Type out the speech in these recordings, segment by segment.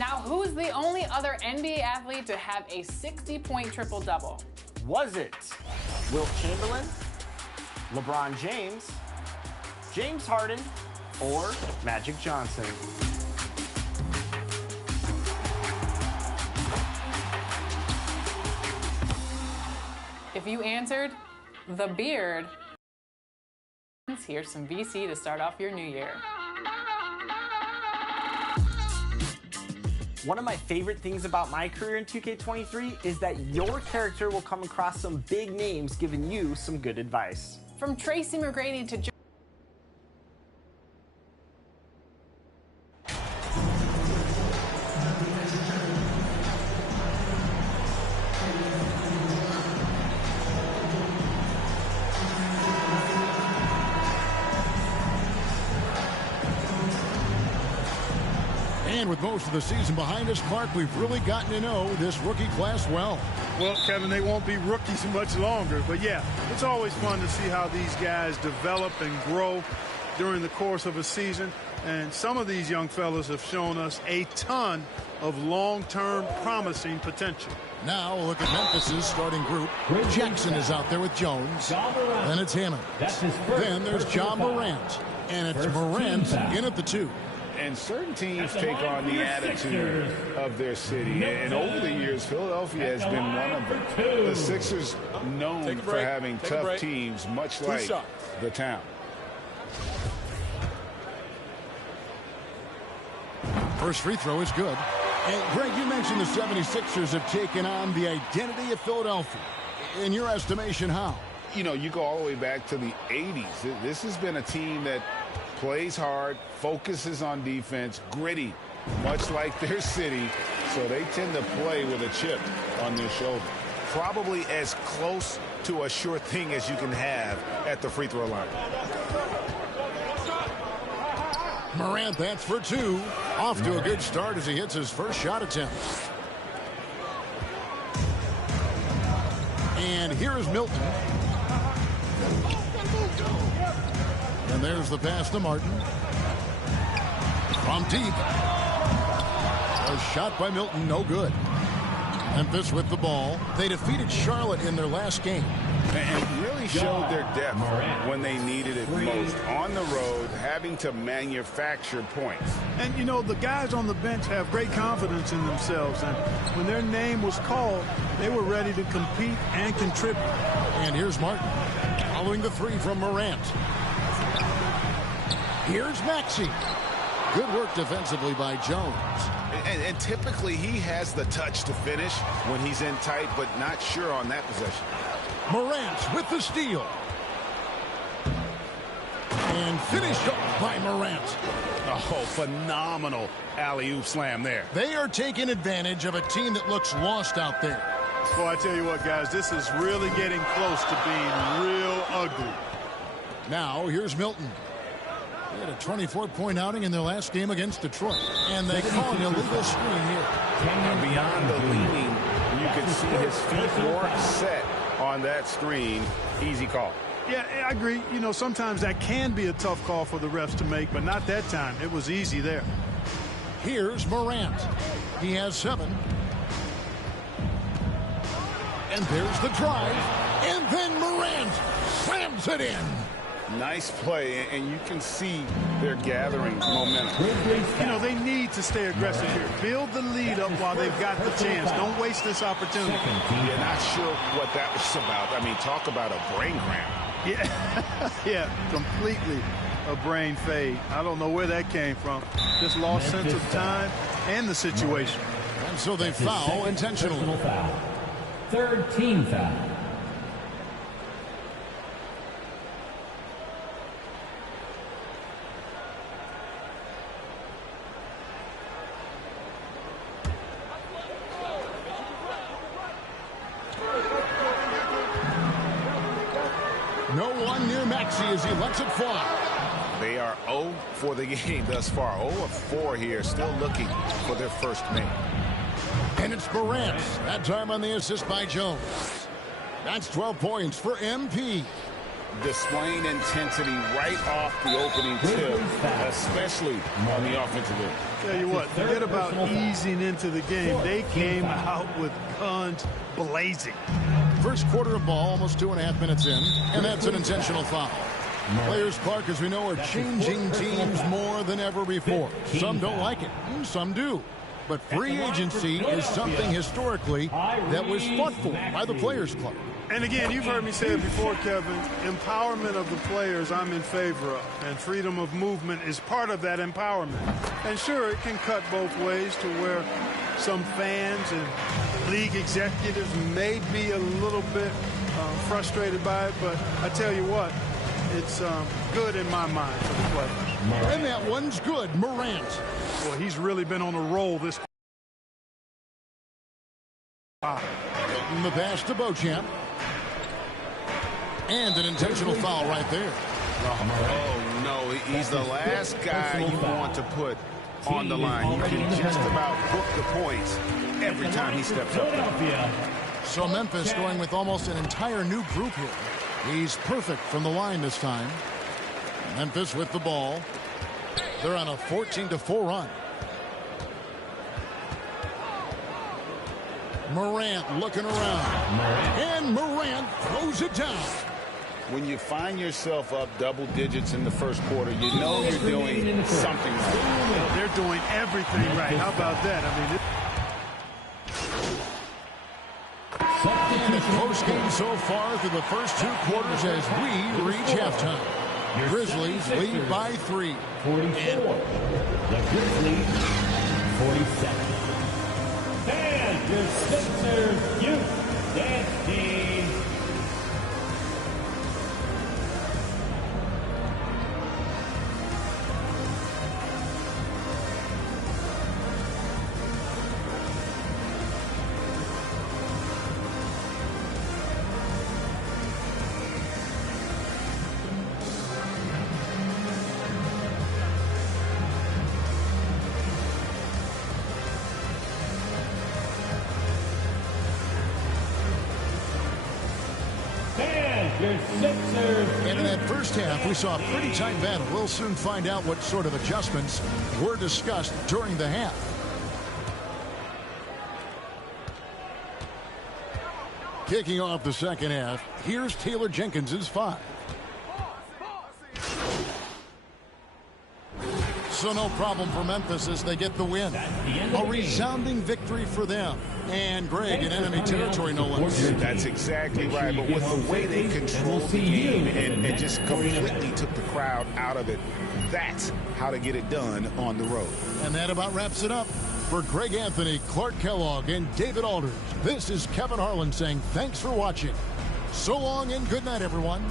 Now, who's the only other NBA athlete to have a 60-point triple-double? Was it Wilt Chamberlain, LeBron James, James Harden, or Magic Johnson? If you answered the beard, here's some VC to start off your new year. One of my favorite things about my career in 2K23 is that your character will come across some big names giving you some good advice. From Tracy McGrady to And with most of the season behind us, Clark, we've really gotten to know this rookie class well. Well, Kevin, they won't be rookies much longer. But, yeah, it's always fun to see how these guys develop and grow during the course of a season. And some of these young fellas have shown us a ton of long-term promising potential. Now a look at Memphis's starting group. Jackson is out there with Jones. Then it's Hammond. Then there's Ja Morant. And it's Morant in at the 2. And certain teams take on the attitude of their city. And over the years, Philadelphia has been one of them. The Sixers known for having tough teams, much like the town. First free throw is good. And Greg, you mentioned the 76ers have taken on the identity of Philadelphia. In your estimation, how? You know, you go all the way back to the 80s. This has been a team that plays hard, focuses on defense, gritty, much like their city, so they tend to play with a chip on their shoulder. Probably as close to a sure thing as you can have at the free throw line. Morant, that's for 2. Off to a good start as he hits his first shot attempt. And here is Milton. And there's the pass to Martin. From deep. A shot by Milton, no good. Memphis with the ball. They defeated Charlotte in their last game. And really showed their depth when they needed it most. On the road, having to manufacture points. And, you know, the guys on the bench have great confidence in themselves. And when their name was called, they were ready to compete and contribute. And here's Martin following the 3 from Morant. Here's Maxey. Good work defensively by Jones. And typically he has the touch to finish when he's in tight, but not sure on that possession. Morant with the steal. And finished off by Morant. Oh, phenomenal alley-oop slam there. They are taking advantage of a team that looks lost out there. Well, I tell you what, guys, this is really getting close to being real ugly. Now, here's Milton. They had a 24-point outing in their last game against Detroit. And they call an illegal screen here. And beyond the leaning, you can see his feet more set on that screen. Easy call. Yeah, I agree. You know, sometimes that can be a tough call for the refs to make, but not that time. It was easy there. Here's Morant. He has 7. And there's the drive. And then Morant slams it in. Nice play, and you can see they're gathering momentum. You know, they need to stay aggressive here. Build the lead up while they've got the chance. Don't waste this opportunity. Yeah, not sure what that was about. I mean, talk about a brain cramp. Yeah, yeah, completely a brain fade. I don't know where that came from. Just lost sense of time and the situation. And so they foul intentionally. Third team foul. No one near Maxey as he lets it fly. They are 0 for the game thus far. 0 of 4 here, still looking for their first make. And it's Morant. That time on the assist by Jones. That's 12 points for MP. displaying intensity right off the opening tip, especially on the offensive end. Tell you what, forget about easing into the game. They came out with guns blazing. First quarter of ball, almost 2.5 minutes in, and that's an intentional foul. Players, Clark, as we know, are changing teams more than ever before. Some don't like it, and some do. But free agency is something historically that was fought for by the Players Club. And again, you've heard me say it before, Kevin, empowerment of the players I'm in favor of, and freedom of movement is part of that empowerment. And sure, it can cut both ways to where some fans and league executives may be a little bit frustrated by it, but I tell you what, it's good in my mind for the players. And that one's good, Morant. Well, he's really been on a roll this. The pass to Beauchamp. And an intentional foul right there. Oh, no, he's the last guy you want to put on the line. You can just about book the points every time he steps up there. So Memphis going with almost an entire new group here. He's perfect from the line this time. Memphis with the ball. They're on a 14-4 run. Morant looking around. And Morant throws it down. When you find yourself up double digits in the first quarter, you know you're doing something right. They're doing everything right. How about that? I mean, And a close game so far through the first 2 quarters as we reach halftime. Grizzlies lead by 3. 44. The Grizzlies, 47. And your Sixers Youth Dance Team. And in that first half, we saw a pretty tight battle. We'll soon find out what sort of adjustments were discussed during the half. Kicking off the second half, here's Taylor Jenkins' 5. So no problem for Memphis as they get the win. A resounding victory for them. And Greg in enemy territory, no less. That's exactly right. But with the way they controlled the game and just completely took the crowd out of it, that's how to get it done on the road. And that about wraps it up. For Greg Anthony, Clark Kellogg, and David Alders, this is Kevin Harlan saying thanks for watching. So long and good night, everyone.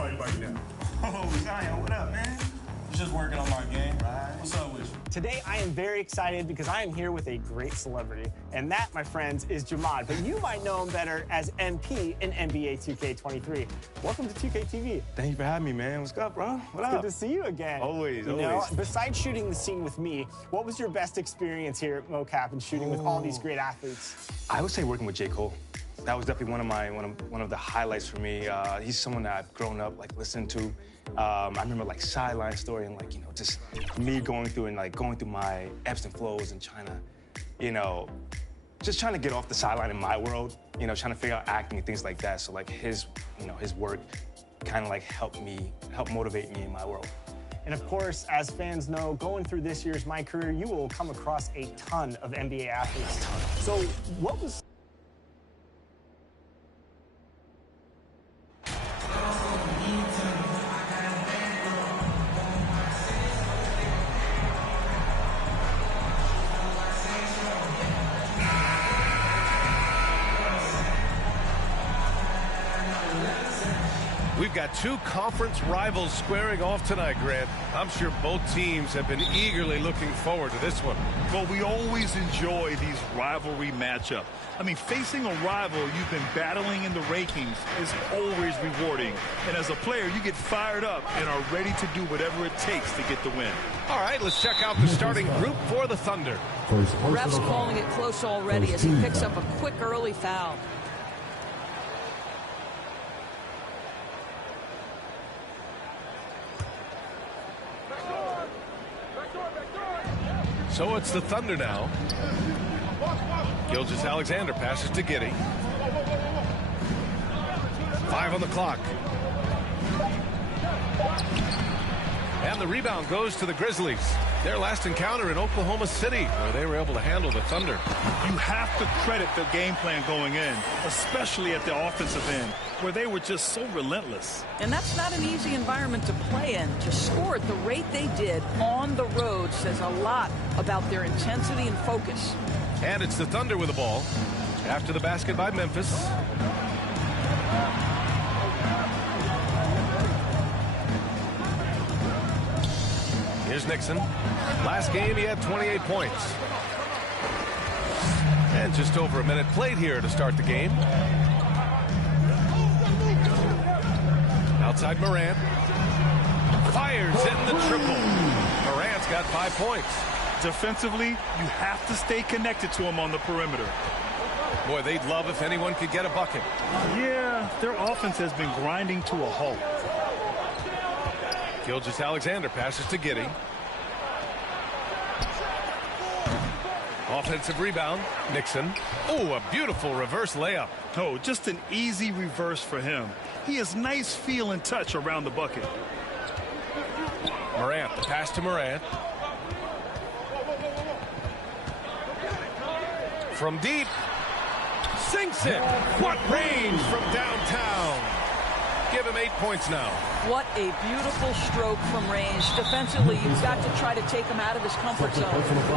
fight right now. Oh, Zion, what up, man? Just working on my game. What's up with you? Today, I am very excited because I am here with a great celebrity. And that, my friends, is Jamad. But you might know him better as MP in NBA 2K23. Welcome to 2K TV. Thank you for having me, man. What's up, bro? What up? Good to see you again. Always, you always. Know, besides shooting the scene with me, what was your best experience here at MoCap and shooting with all these great athletes? I would say working with J. Cole. That was definitely one of the highlights for me. He's someone that I've grown up listening to. I remember Sideline Story and just me going through my ebbs and flows and trying to, just trying to get off the sideline in my world. Trying to figure out acting and things like that. So his work kind of helped motivate me in my world. And of course, as fans know, going through this year's My Career, you will come across a ton of NBA athletes. So what was We've got two conference rivals squaring off tonight, Grant. I'm sure both teams have been eagerly looking forward to this one. Well, we always enjoy these rivalry matchups. I mean, facing a rival you've been battling in the rankings is always rewarding. And as a player, you get fired up and are ready to do whatever it takes to get the win. All right, let's check out the starting group for the Thunder. Ref's calling it close already as he picks up a quick early foul. So it's the Thunder now. Gilgeous-Alexander passes to Giddey. 5 on the clock. And the rebound goes to the Grizzlies. Their last encounter in Oklahoma City, where they were able to handle the Thunder. You have to credit the game plan going in, especially at the offensive end, where they were just so relentless. And that's not an easy environment to play in. To score at the rate they did on the road says a lot about their intensity and focus. And it's the Thunder with the ball after the basket by Memphis. Here's Nixon. Last game, he had 28 points. And just over a minute played here to start the game. Outside Morant. Fires in the triple. Morant's got 5 points. Defensively, you have to stay connected to him on the perimeter. Boy, they'd love if anyone could get a bucket. Yeah, their offense has been grinding to a halt. Gilgeous-Alexander passes to Giddey. Offensive rebound, Nixon. Oh, a beautiful reverse layup. Oh, just an easy reverse for him. He has nice feel and touch around the bucket. Morant, the pass to Morant. From deep. Sinks it. What range from downtown. Give him 8 points now. What a beautiful stroke from range. Defensively, you've got to try to take him out of his comfort zone.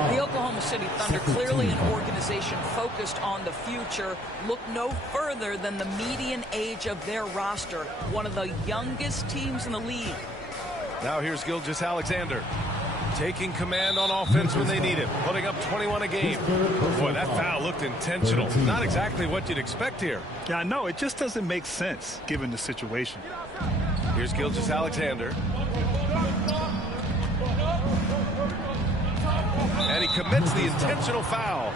The Oklahoma City Thunder, clearly an organization focused on the future, look no further than the median age of their roster. One of the youngest teams in the league. Now here's Gilgeous-Alexander. Taking command on offense when they need it. Putting up 21 a game. Boy, that foul looked intentional. Not exactly what you'd expect here. Yeah, I know. It just doesn't make sense given the situation. Here's Gilgeous-Alexander. And he commits the intentional foul.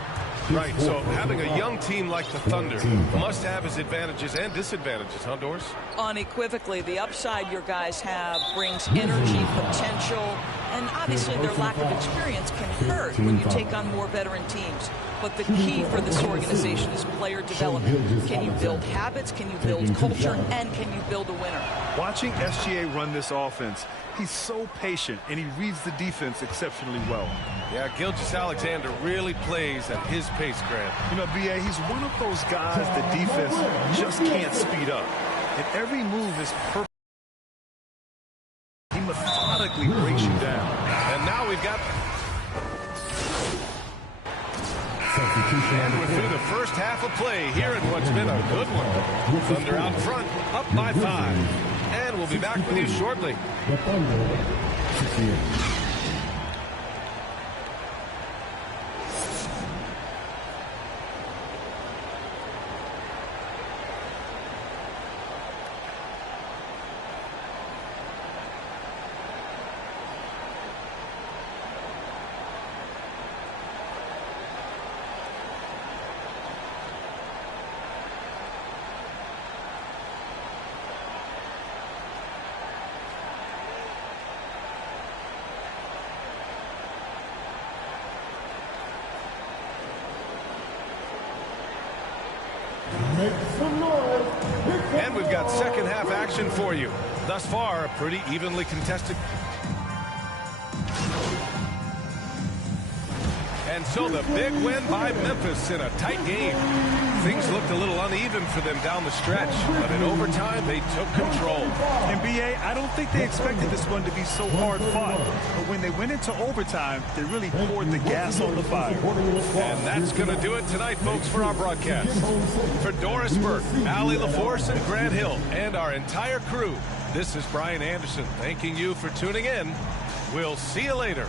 Right, so having a young team like the Thunder must have its advantages and disadvantages, huh, Doris? Unequivocally, the upside your guys have brings energy, potential, and obviously their lack of experience can hurt when you take on more veteran teams. But the key for this organization is player development. Can you build habits? Can you build culture? And can you build a winner? Watching SGA run this offense, he's so patient, and he reads the defense exceptionally well. Yeah, Gilgeous-Alexander really plays at his pace, Grant. You know, B.A., he's one of those guys the defense just can't speed up. And every move is perfect. He methodically breaks you down. And now we've got... And we're through the first half of play here in what's been a good one. Thunder out front, up by 5. and we'll be back with you shortly. The Thunder, 68. And we've got second half action for you. Thus far, a pretty evenly contested. And so the big win by Memphis in a tight game. Things looked a little uneven for them down the stretch, but in overtime, they took control. And BA, I don't think they expected this one to be so hard fought. But when they went into overtime, they really poured the gas on the fire. And that's going to do it tonight, folks, for our broadcast. For Doris Burke, Allie LaForce, and Grant Hill, and our entire crew, this is Brian Anderson thanking you for tuning in. We'll see you later.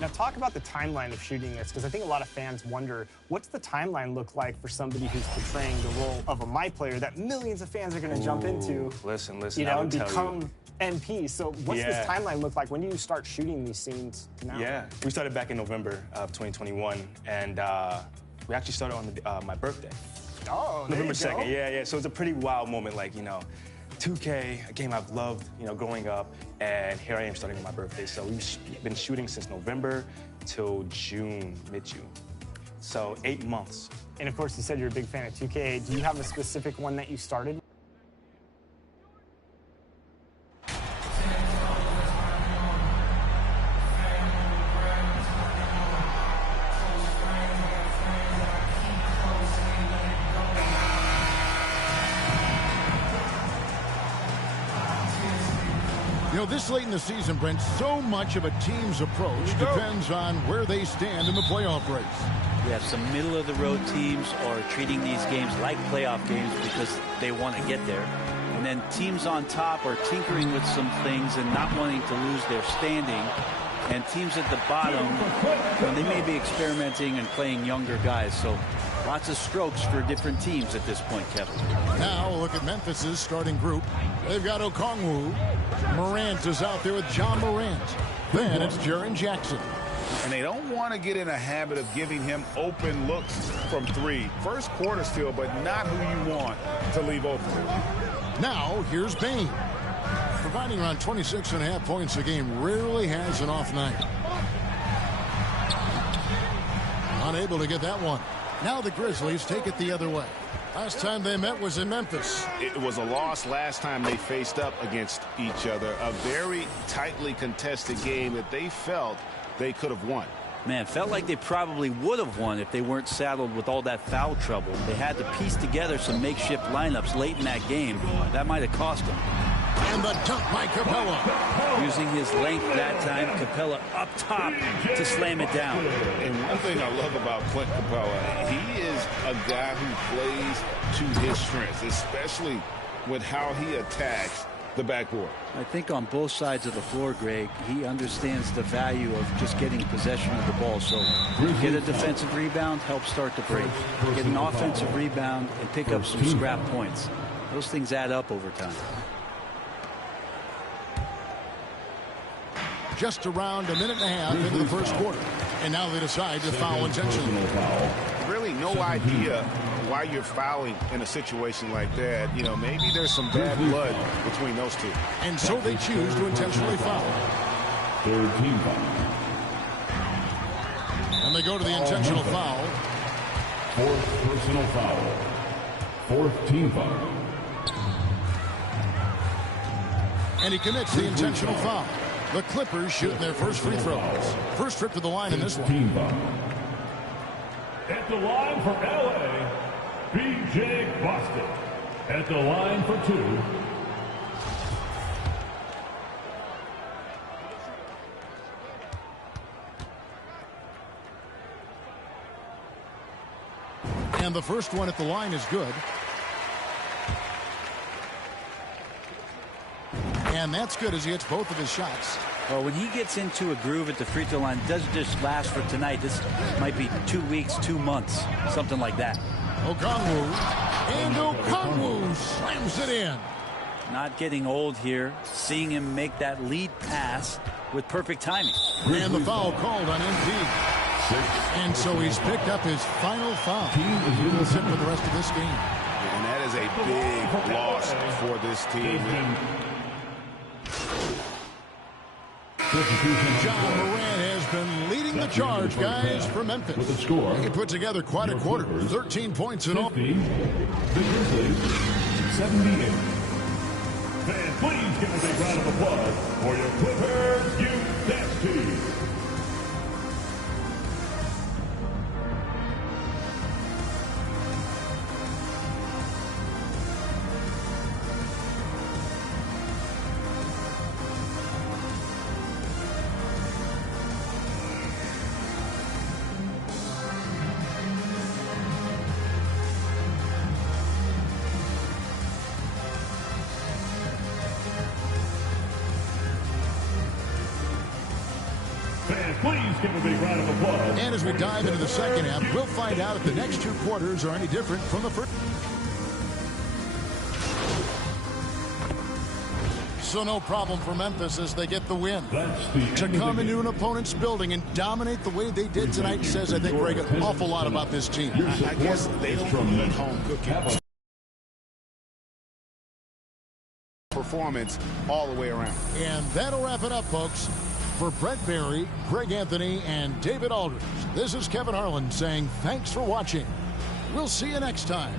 Now talk about the timeline of shooting this, because I think a lot of fans wonder, what's the timeline look like for somebody who's portraying the role of a My Player that millions of fans are going to jump into? Listen, you know, and become MP. So what's this timeline look like? When do you start shooting these scenes now? Yeah, we started back in November of 2021, and we actually started on my birthday. Oh, November 2nd. Yeah. So it's a pretty wild moment, like, you know, 2K, a game I've loved, you know, growing up, and here I am starting on my birthday. So we've been shooting since November till June, mid-June. So 8 months. And of course, you said you're a big fan of 2K. Do you have a specific one that you started? You know, this late in the season, Brent, so much of a team's approach depends on where they stand in the playoff race. We have some middle-of-the-road teams are treating these games like playoff games because they want to get there. And then teams on top are tinkering with some things and not wanting to lose their standing. And teams at the bottom, well, they may be experimenting and playing younger guys. So lots of strokes for different teams at this point, Kevin. Now look at Memphis's starting group. They've got Okongwu. Morant is out there with John Morant. Then it's Jaren Jackson. And they don't want to get in a habit of giving him open looks from three. First quarter still, but not who you want to leave open. Now here's Bane. Providing around 26.5 points a game, rarely has an off night. Unable to get that one. Now the Grizzlies take it the other way. Last time they met was in Memphis. It was a loss last time they faced up against each other. A very tightly contested game that they felt they could have won. Man, felt like they probably would have won if they weren't saddled with all that foul trouble. They had to piece together some makeshift lineups late in that game. That might have cost them. And the dunk by Capella. Using his length that time, Capella up top to slam it down. And one thing I love about Clint Capella, he is a guy who plays to his strengths, especially with how he attacks the backboard. I think on both sides of the floor, Greg, he understands the value of just getting possession of the ball. So get a defensive rebound, help start the break. Get an offensive rebound and pick up some scrap points. Those things add up over time. Just around a minute and a half into the first quarter. And now they decide to foul intentionally. Really no idea why you're fouling in a situation like that. You know, maybe there's some bad blood between those two. And so they choose to intentionally foul. Third team foul. And they go to the intentional foul. Fourth personal foul. Fourth team foul. And he commits the intentional foul. The Clippers shooting their first free throws. First trip to the line in this one. Team foul. At the line for LA, B.J. Boston. At the line for two. And the first one at the line is good. And that's good as he hits both of his shots. Well, when he gets into a groove at the free throw line, it doesn't just last for tonight. This might be 2 weeks, 2 months, something like that. Okongwu. And Okongwu slams it in. Not getting old here. Seeing him make that lead pass with perfect timing. And the foul called on MP. And so he's picked up his final foul. He will sit for the rest of this game. And that is a big loss for this team. John Morant has been leading the charge, guys, for Memphis. With the score, he put together quite a quarter. 13 points in all. 50, the Grizzlies, 78. Fans, please give us a round of applause for your Clippers Youth Dance Team. give a big round of applause. And as we dive into the second half, we'll find out if the next 2 quarters are any different from the first. So no problem for Memphis as they get the win. To come into an opponent's building and dominate the way they did tonight says, I think, Greg, an awful lot about this team. I guess they don't come home cooking. Performance all the way around. And that'll wrap it up, folks. For Brent Barry, Greg Anthony, and David Aldridge, this is Kevin Harlan saying thanks for watching. We'll see you next time.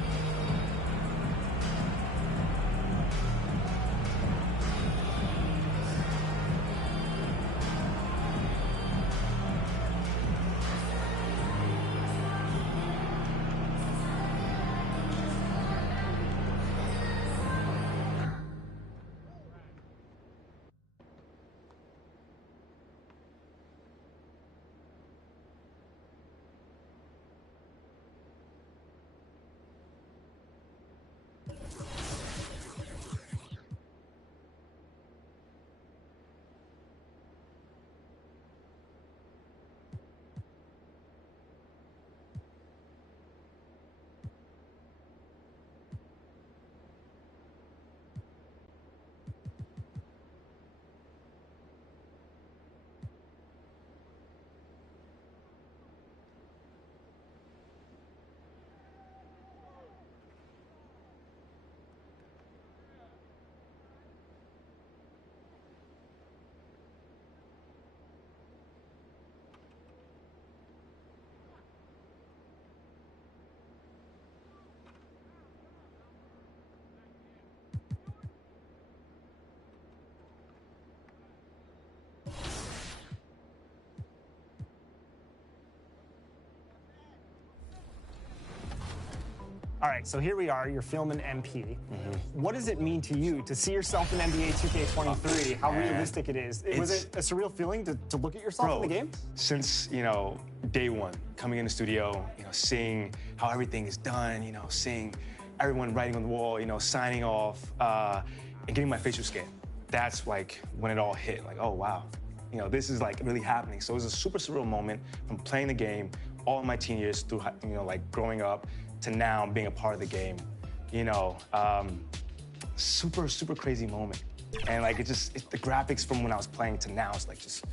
All right, so here we are. You're filming MP. What does it mean to you to see yourself in NBA 2K23? How realistic it is? Was it a surreal feeling to look at yourself in the game? Since, day one, coming in the studio, seeing how everything is done, seeing everyone writing on the wall, signing off, and getting my facial scan. That's like when it all hit. Like, oh, wow. This is like really happening. So it was a super surreal moment from playing the game all of my teen years through, like growing up to now being a part of the game. Super, super crazy moment. And like, it's the graphics from when I was playing to now is like just.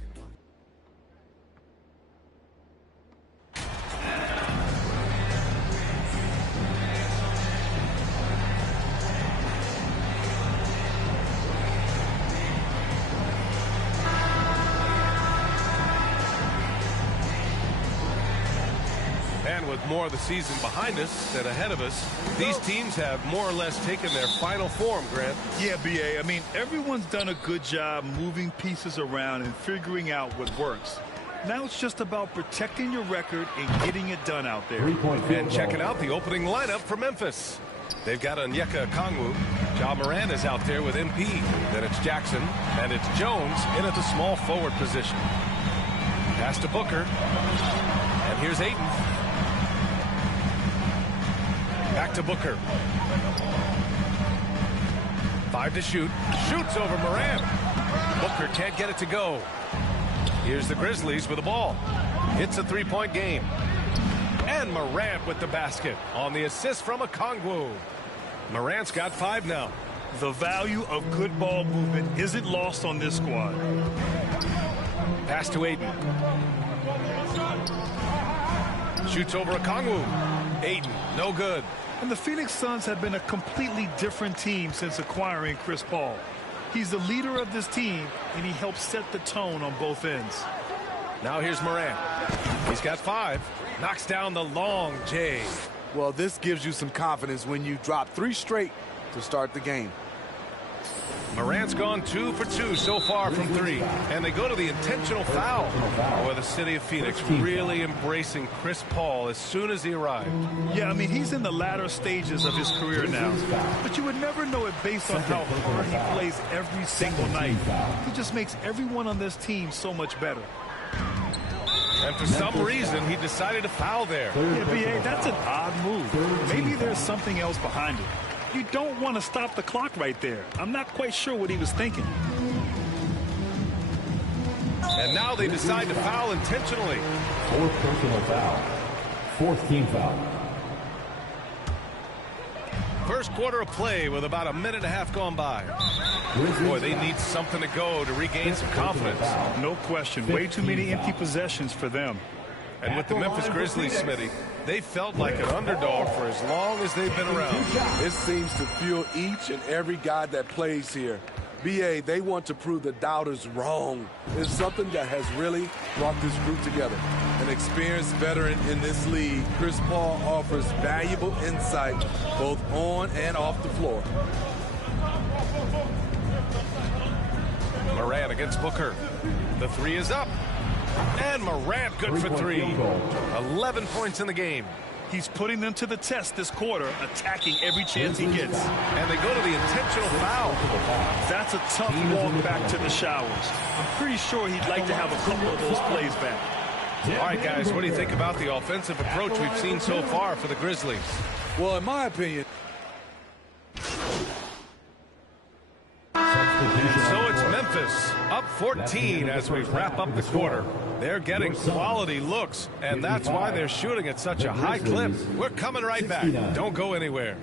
With more of the season behind us than ahead of us, these teams have more or less taken their final form, Grant. Yeah, B.A. I mean, everyone's done a good job moving pieces around and figuring out what works. Now it's just about protecting your record and getting it done out there. And checking out the opening lineup for Memphis. They've got Onyeka Okongwu. Ja Morant is out there with MP. Then it's Jackson. And it's Jones in at the small forward position. Pass to Booker. And here's Ayton. Back to Booker. 5 to shoot. Shoots over Morant. Booker can't get it to go. Here's the Grizzlies with the ball. It's a 3-point game. And Morant with the basket on the assist from Okongwu. Morant's got 5 now. The value of good ball movement isn't lost on this squad. Pass to Ayton. Shoots over Okongwu. Ayton, no good. And the Phoenix Suns have been a completely different team since acquiring Chris Paul. He's the leader of this team, and he helps set the tone on both ends. Now here's Morant. He's got 5. Knocks down the long J. Well, this gives you some confidence when you drop 3 straight to start the game. Morant's gone 2 for 2 so far from 3. And they go to the intentional foul. Where the city of Phoenix really embracing Chris Paul as soon as he arrived. Yeah, I mean, he's in the latter stages of his career now. But you would never know it based on how hard he plays every single night. He just makes everyone on this team so much better. And for some reason, he decided to foul there. Yeah, B.A., that's an odd move. Maybe there's something else behind it. You don't want to stop the clock right there. I'm not quite sure what he was thinking. And now they decide to foul intentionally. Fourth personal foul. Fourth team foul. First quarter of play with about a minute and a half gone by. Boy, they need something to go to regain some confidence. No question. Way too many empty possessions for them. And with the Memphis Grizzlies, Smitty, they felt like an underdog for as long as they've been around. It seems to fuel each and every guy that plays here. BA, they want to prove the doubters wrong. It's something that has really brought this group together. An experienced veteran in this league, Chris Paul offers valuable insight both on and off the floor. Morant against Booker. The three is up. And Morant good for three. 11 points in the game. He's putting them to the test this quarter, attacking every chance he gets. And they go to the intentional foul. That's a tough walk back to the showers. I'm pretty sure he'd like to have a couple of those plays back. All right, guys, what do you think about the offensive approach we've seen so far for the Grizzlies? Well, in my opinion, so it's Memphis up 14 as we wrap up the quarter. They're getting quality looks, and that's why they're shooting at such a high clip. We're coming right back. Don't go anywhere.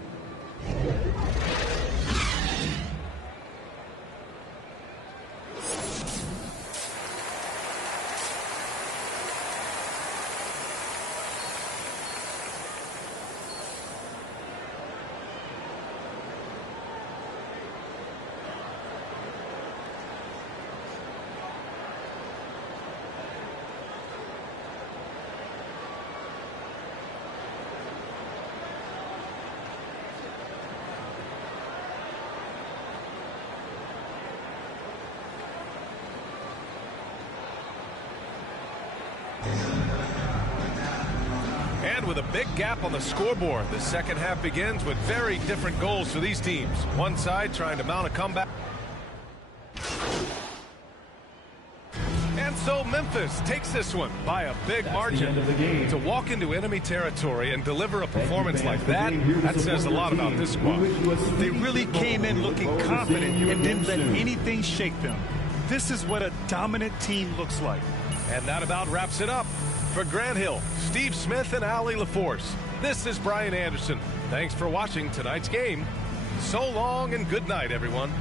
And with a big gap on the scoreboard, the second half begins with very different goals for these teams. One side trying to mount a comeback. And so Memphis takes this one by a big margin. To walk into enemy territory and deliver a performance like that, that says a lot about this squad. They really came in looking confident and didn't let anything shake them. This is what a dominant team looks like. And that about wraps it up. For Grant Hill, Steve Smith, and Allie LaForce, this is Brian Anderson. Thanks for watching tonight's game. So long and good night, everyone.